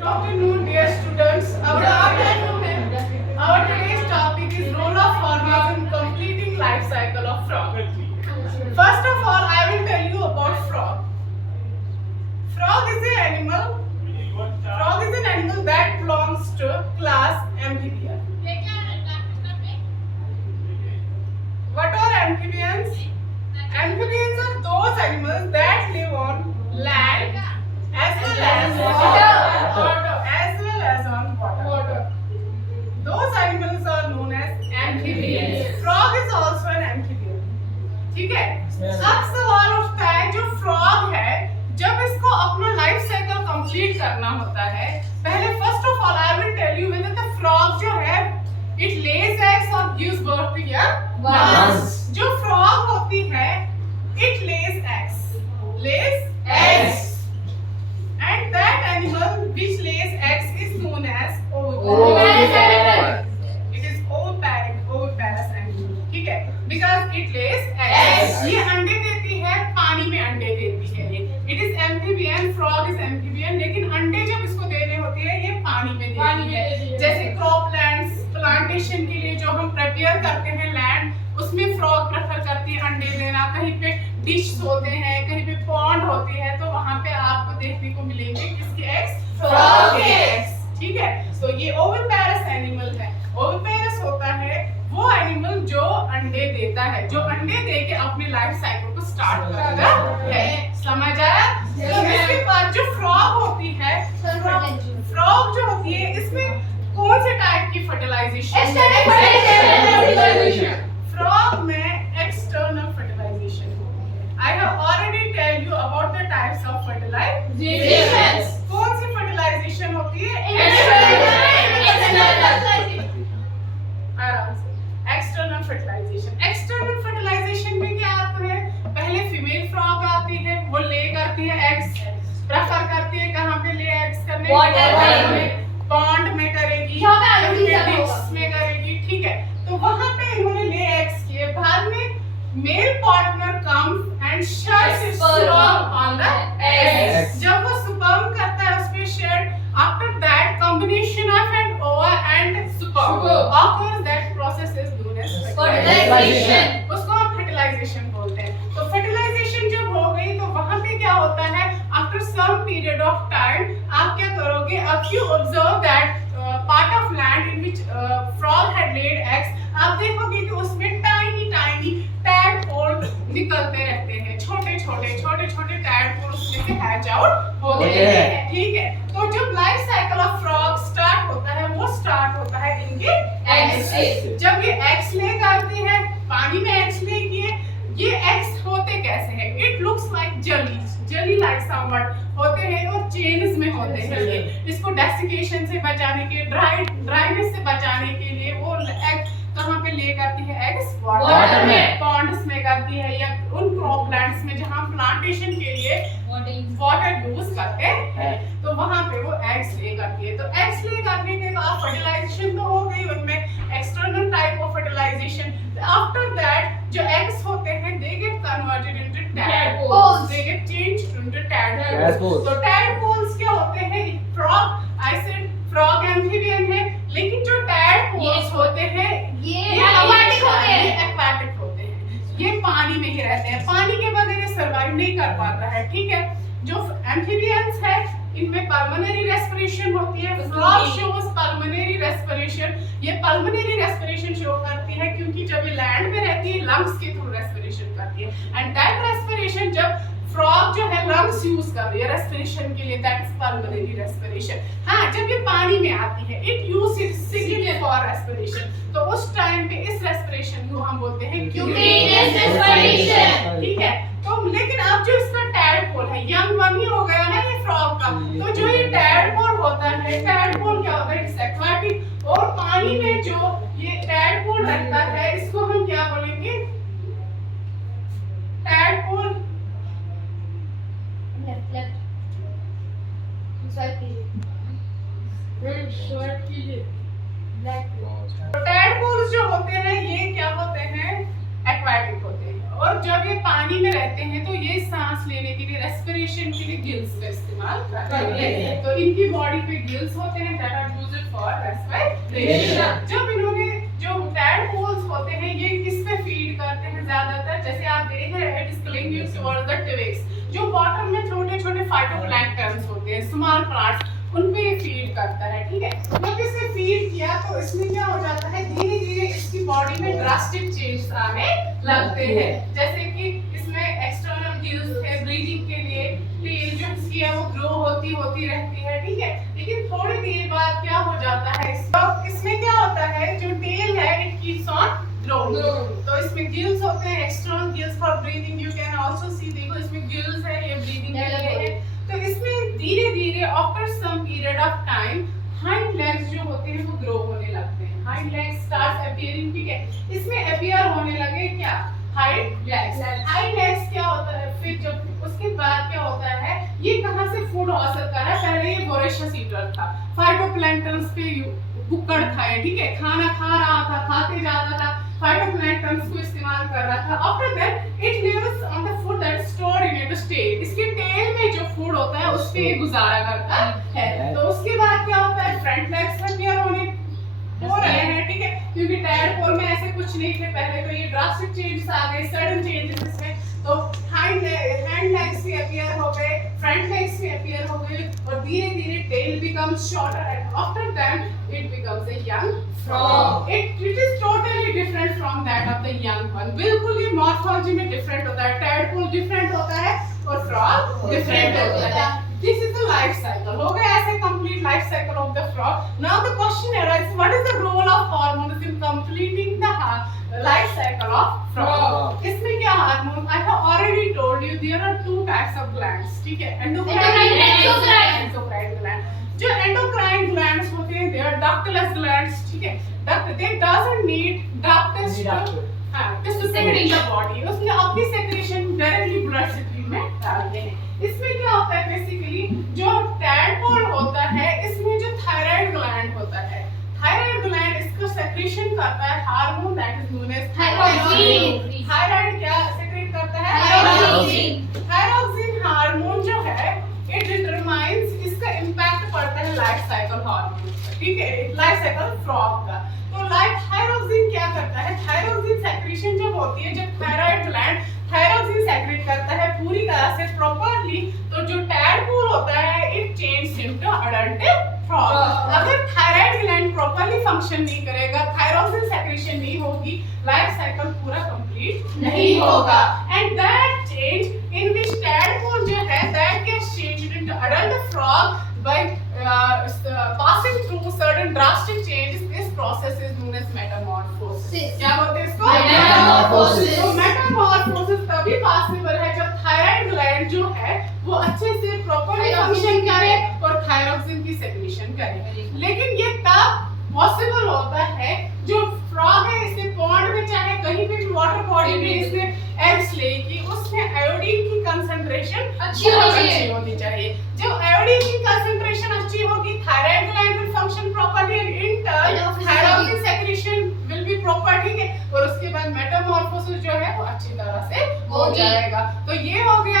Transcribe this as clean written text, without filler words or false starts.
Good afternoon, dear students. Our today's topic is role of hormones in completing life cycle of frog. First of all, I will tell you about frog. Frog is an animal. Frog is an animal that belongs to class Amphibia. What are amphibians? Amphibians are those animals that live on land as well as on water. Those animals are known as amphibians. Frog is also an amphibian. ठीक है? अब सवाल उठता है जो frog है जब इसको अपना लाइफ साइकिल कंप्लीट करना होता है पहले first of all I will tell you whether the frog जो है इट लेज एग्स और गिव्स बर्थ टू योर जो फ्रॉग होती है it lays eggs and that animal which lays eggs is known as oviparous. It is oviparous animal. ठीक है? Because it lays eggs. ये अंडे देती है, पानी में अंडे देती है ये. It is amphibian, frog is amphibian. लेकिन अंडे जब इसको देने होते हैं ये पानी में देती है. जैसे croplands, plantation के लिए जो हम prepare करते हैं land उसमें फ्रॉग प्रेफर करती है अंडे देना. कहीं पे डिश होते हैं, कहीं पे पॉन्ड होती है तो वहां पे आपको देखने को मिलेंगे किसके एग्स? फ्रॉग के एग्स. ठीक है? तो ये ओविपेरस एनिमल है. ओविपेरस होता है वो एनिमल जो अंडे देता है, जो अंडे दे के अपने लाइफ साइकिल को स्टार्ट करता है. समझ आया? तो इसके बाद जो फ्रॉग होती है, फ्रॉग जो होती है इसमें कौन से टाइप की फर्टिलाइजेशन? Frog में external fertilization. I have already tell you about the types of fertilization. कौन सी fertilization होती है? आराम से. External fertilization. External fertilization में क्या आता है? पहले फीमेल फ्रॉग आती है, वो ले करती है एग्स, प्रेफर करती है कहाँ पे ले एग्स करने? वाटर में, पॉन्ड में करेगी, डिश में करेगी. ठीक है? तो वहां पे इन्होंने ले एग्स किए. बाद में male partner comes and sheds his sperm on the eggs. जब वो स्पर्म करता है उस पे shed, after that combination of an ova and sperm occurs. That process is known as fertilization. उसको हम फर्टिलाइजेशन बोलते हैं. तो फर्टिलाइजेशन जब हो गई तो वहां पे क्या होता है? After some period of time आप क्या करोगे? अब you observe that part of land in which frog had laid eggs. आप देखोगे कि उसमें tiny tadpole निकलते रहते हैं. छोटे tadpole उसमें से hatch out होते हैं. ठीक है? तो जब life cycle of frog start होता है वो स्टार्ट होता है इनके एग्स से. जब ये एग्स ले करती है, पानी में एग्स लेगी है. ये एग्स होते कैसे हैं? It looks like jelly like somewhat होते हैं और चेन्स में होते हैं. ये इसको डेसिकेशन से बचाने के, ड्राइनेस से बचाने के लिए वो एग कहाँ पे ले करती है? एग्स वाटर में, पॉन्ड्स में करती है या उन क्रॉपलैंड्स में जहाँ प्लांटेशन के लिए वाटर यूज करते हैं तो वहाँ पे वो एग्स ले करती है. तो एग्स ले करने के बाद फर्टिलाइजेशन तो हो गई उनमें, external type of fertilisation. After that जो एग्स होते हैं they get converted into tadpoles. They get changed into tadpoles. तो tadpoles क्या होते हैं? Frog I said frog amphibian है लेकिन जो tadpoles होते हैं ये एक्वाटिक होते हैं. ये पानी में ही रहते हैं. पानी के बगैर ये सर्वाइव नहीं कर पाता है. ठीक है? जो एम्फिबियंस है इनमें पल्मोनरी रेस्पिरेशन होती है. Frog shows pulmonary respiration. ये पल्मोनरी रेस्पिरेशन शो करती है क्योंकि जब ये लैंड में रहती है लंग्स के थ्रू रेस्पिरेशन करती है. एंड दैट रेस्पिरेशन जब फ्रॉग जो है लंग्स यूज कर रही है रेस्पिरेशन के लिए, दैट इज पल्मोनरी रेस्पिरेशन. हाँ, जब ये पानी में आती है it use it singly for respiration. तो उस टाइम पे इस रेस्पिरेशन को हम बोलते हैं क्यूटेनियस रेस्पिरेशन. ठीक है? तो लेकिन अब जो इसका टैडपोल है, यंग वन ही हो गया ना ये फ्रॉग का, तो जो ये टैडपोल होता है, टैडपोल क्या होता है? It's aquatic. और पानी में जो ये टैडपोल रहता है इसको हम क्या बोलेंगे? टैडपोल. टैडपोल्स जो होते हैं ये क्या होते हैं? एक्वाटिक होते हैं, और जब ये पानी में रहते हैं तो ये सांस लेने के लिए, रेस्पिरेशन के लिए गिल्स का इस्तेमाल करते हैं। तो इनकी बॉडी पे गिल्स होते हैं that are used for respiration. जब इन्होंने जो टैडपोल्स होते हैं ये किस पे फीड करते हैं ज्यादातर, जैसे आप देख रहे हैं displaying you towards the twigs, जो वाटर में छोटे-छोटे फाइटोप्लैंक्टन्स होते हैं, स्मॉल प्लांट्स, उन पे फीड करता है, ठीक है। जब इसने फीड किया तो इसमें क्या हो जाता है, धीरे-धीरे इसकी बॉडी में ड्रास्टिक चेंज आने लगते हैं, जैसे कि इसमें एक्सटर्नल गिल्स है ब्रीदिंग के लिए, टेल जो इसकी है वो ग्रो होती रहती है, ठीक है। लेकिन थोड़ी देर बाद क्या हो जाता है, इसमें क्या होता है, जो टेल है इट कीप्स ऑन ग्रोइंग। तो इसमें गिल्स होते हैं, external gills for breathing, you can also सी, देखो इसमें गिल्स है, ये ब्रीदिंग के लिए है। तो इसमें धीरे-धीरे after some period of time hind legs जो होते हैं वो ग्रो होने लगते हैं, हाइंड लेग्स स्टार्ट्स अपीयरिंग, ठीक है। इसमें अपीयर होने लगे क्या, हाइंड लेग्स। हाइंड लेग्स क्या होता है, फिर जब उसके बाद क्या होता है, ये कहां से फूड हासिल कर रहा है, पहले ये वोरेशियस ईटर था, फाइटोप्लैंक्टन्स पे बुक्कड़ था ये, ठीक है, खाना खा रहा था, खाते जाता था, फाइटोप्लैंक्टन्स को इस्तेमाल कर रहा था। After that it lives on the food that stored in its tail, इसके टेल में जो फूड होता है उस पे ये गुजारा करता है। तो उसके बाद क्या होता है, फ्रंट लेग्स अपीयर हो रहे हैं, ठीक है, क्योंकि टैडपोल में ऐसे कुछ नहीं थे पहले, तो ये ड्रास्टिक चेंजेस आ गए, सडन चेंजेस इसमें। तो हैंड लेग्स भी अपीयर हो गए, फ्रंट लेग्स भी अपीयर हो गए, और धीरे-धीरे tail becomes shorter and after that it becomes a young frog. It is totally different from that of the young one. बिल्कुल ये मॉर्फोलॉजी में डिफरेंट होता है, टैडपोल डिफरेंट होता है और फ्रॉग डिफरेंट होता है। This is the life cycle. हो गया ऐसे complete life cycle of the frog. Now the question arises, what is the role of hormones in completing the life cycle of frog? इसमें क्या hormone? I have already told you there are two types of glands. ठीक है, endocrine and exocrine gland. जो endocrine glands होते हैं they are ductless glands. ठीक है, they doesn't need ducts just to secrete the body. उसने अपनी secretion directly blood stream में डालते हैं। इसमें क्या होता है, बेसिकली जो टैडपोल होता है इसमें जो थायराइड ग्लैंड होता है, थायराइड ग्लैंड इसको सेक्रेशन करता है hormone that is known as thyroid. Thyroid क्या सेक्रेट करता है, थायरोक्सिन। थायरोक्सिन हार्मोन जो है इट डिटरमाइंस, इसका इंपैक्ट पड़ता है लाइफ साइकिल हार्मोन, ठीक है, लाइफ साइकिल फ्रॉग का। तो लाइक थायरोक्सिन क्या करता है, थायरोक्सिन सेक्रेशन जब होती है, जब थायराइड ग्लैंड थायरोक्सिन सेक्रेट करता है पूरी तरह से प्रॉपर्ली, तो जो टैडपोल होता है it change into adult frog. अगर थायराइड ग्लैंड प्रॉपर्ली फंक्शन नहीं करेगा, थायरोक्सिन सेक्रेशन नहीं होगी, लाइफ साइकिल पूरा कंप्लीट नहीं होगा। And that change in which tadpole जो है that gets changed into adult frog by passing through certain drastic changes. This process is known as metamorphosis. क्या बोलते हैं इसको, metamorphosis। तो metamorphosis तभी पॉसिबल है जब थायराइड ग्लैंड जो है वो अच्छे से प्रॉपर्ली फंक्शन करे और थायरोक्सिन की सेक्रेशन करे। लेकिन ये तब पॉसिबल होता है जो फ्रॉग है, इसने पॉन्ड में चाहे कहीं भी वाटर बॉडी में इसने एग्स लेगी, उसमें आयोडीन की कंसंट्रेशन अच्छी होनी चाहिए। जब आयोडीन की कंसंट्रेशन अच्छी होगी, thyroid gland will function properly and in turn thyroxine secretion will be proper, ठीक है, और उसके बाद मेटामॉर्फोसिस जो है वो अच्छी तरह से हो जाएगा। तो ये हो गया